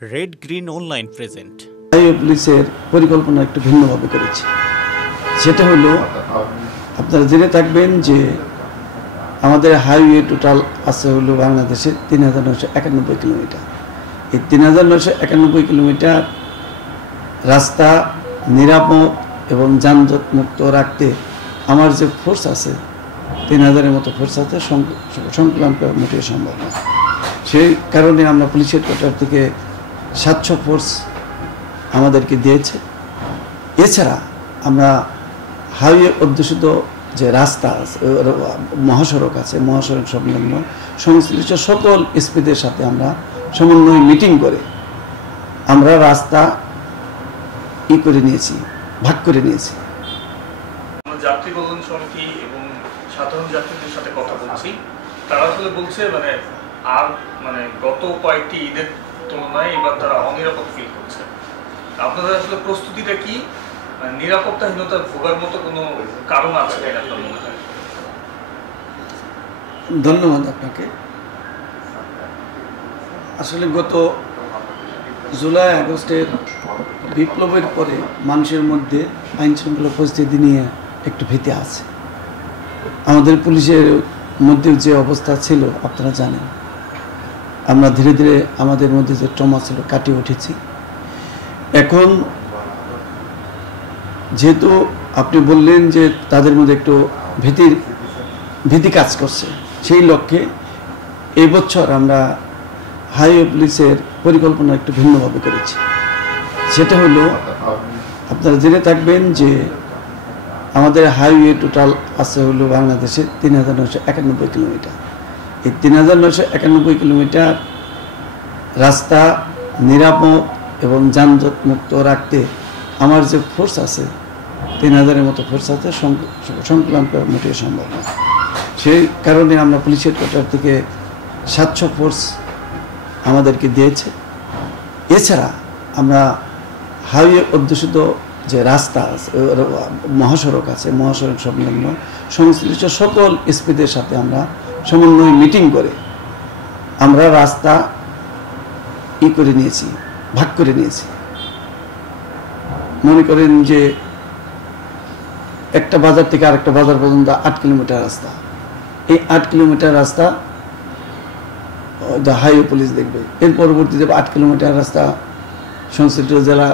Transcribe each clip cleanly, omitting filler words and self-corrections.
Red green online present. Highway পুলিশের পরিকল্পনা একটু ভিন্নভাবে করেছি। সেটা হলো, আপনারা জেনে থাকবেন যে আমাদের হাইওয়ে টোটাল আছে হলো বাংলাদেশে ৩,৯৯১ কিলোমিটার। এই ৩,৯৯১ কিলোমিটার রাস্তা নিরাপদ এবং যানজট মুক্ত রাখতে আমার যে ফোর্স আছে, ৩,০০০-এর মতো ফোর্স আছে, সংকলন করা মোটেই সম্ভব না। সেই কারণে আমরা পুলিশের কোয়ার্টার থেকে ৭০০ ফোর্স আমাদেরকে দিয়েছে। এছাড়া আমরা হাইওয়ে অধ্যুষিত যে রাস্তা আছে, মহাসড়ক আছে, মহাসড়ক সংলগ্ন সংশ্লিষ্ট সকল এসপিদের সাথে আমরা সমন্বয় মিটিং করে আমরা রাস্তা করে নিয়েছি, ভাগ করে নিয়েছি। যাত্রী বন্ধন সমিতি এবং সাধারণ যাত্রীদের সাথে কথা বলছি, তারা আসলে বলছে গত কয়েকটি ঈদের তুলনায় এবার তারা অনিরাপদ ফিল করছে। আপনাদের আসলে প্রস্তুতিটা কি? নিরাপত্তাহীনতার ভোগার মতো কোনো কারণ আছে কিনা আপনার মনে হয়? ধন্যবাদ আপনাকে। আসলে গত জুলাই আগস্টের বিপ্লবের পরে মানুষের মধ্যে আইন শৃঙ্খলা পরিস্থিতি নিয়ে একটু ভীতি আছে। আমাদের পুলিশের মধ্যে যে অবস্থা ছিল আপনারা জানেন। আমরা ধীরে ধীরে আমাদের মধ্যে যে ট্রমা ছিল কাটিয়ে উঠেছি। এখন যেহেতু আপনি বললেন যে তাদের মধ্যে একটু ভীতি কাজ করছে, সেই লক্ষ্যে এই বছর আমরা হাইওয়ে পুলিশের পরিকল্পনা একটু ভিন্নভাবে করেছি। সেটা হলো, আপনারা জেনে থাকবেন যে আমাদের হাইওয়ে টোটাল আছে হলো বাংলাদেশে ৩,৯৯১ কিলোমিটার। এই ৩,৯৯১ কিলোমিটার রাস্তা নিরাপদ এবং যানজট মুক্ত রাখতে আমার যে ফোর্স আছে, ৩,০০০-এর মতো ফোর্স আছে, সংকলন করা মোটেই সম্ভব না। সেই কারণে আমরা পুলিশের কোয়ার্টার থেকে ৭০০ ফোর্স আমাদেরকে দিয়েছে। এছাড়া আমরা হাইওয়ে অধ্যুষিত যে রাস্তা আছে, মহাসড়ক আছে, মহাসড়ক সংলগ্ন সংশ্লিষ্ট সকল এসপিদের সাথে আমরা সমন্বয় মিটিং করে আমরা রাস্তা করে নিয়েছি, ভাগ করে নিয়েছি। মনে করেন যে একটা বাজার থেকে আরেকটা বাজার পর্যন্ত ৮ কিলোমিটার রাস্তা। এই ৮ কিলোমিটার রাস্তা হাইওয়ে পুলিশ দেখবে। এর পরবর্তীতে ৮ কিলোমিটার রাস্তা সংশ্লিষ্ট জেলা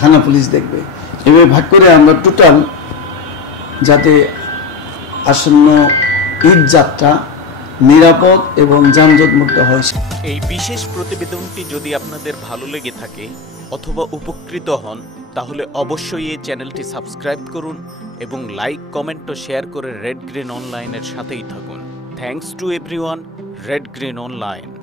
থানা পুলিশ দেখবে। এভাবে ভাগ করে আমরা টোটাল যাতে আসন্ন ঈদ যাত্রা নিরাপদ এবং যানজট মুক্ত হয়। এই বিশেষ প্রতিবেদনটি যদি আপনাদের ভালো লেগে থাকে অথবা উপকৃত হন, তাহলে অবশ্যই এই চ্যানেলটি সাবস্ক্রাইব করুন এবং লাইক, কমেন্ট ও শেয়ার করে রেড গ্রিন অনলাইনের সাথেই থাকুন। Thanks to everyone. Red green online.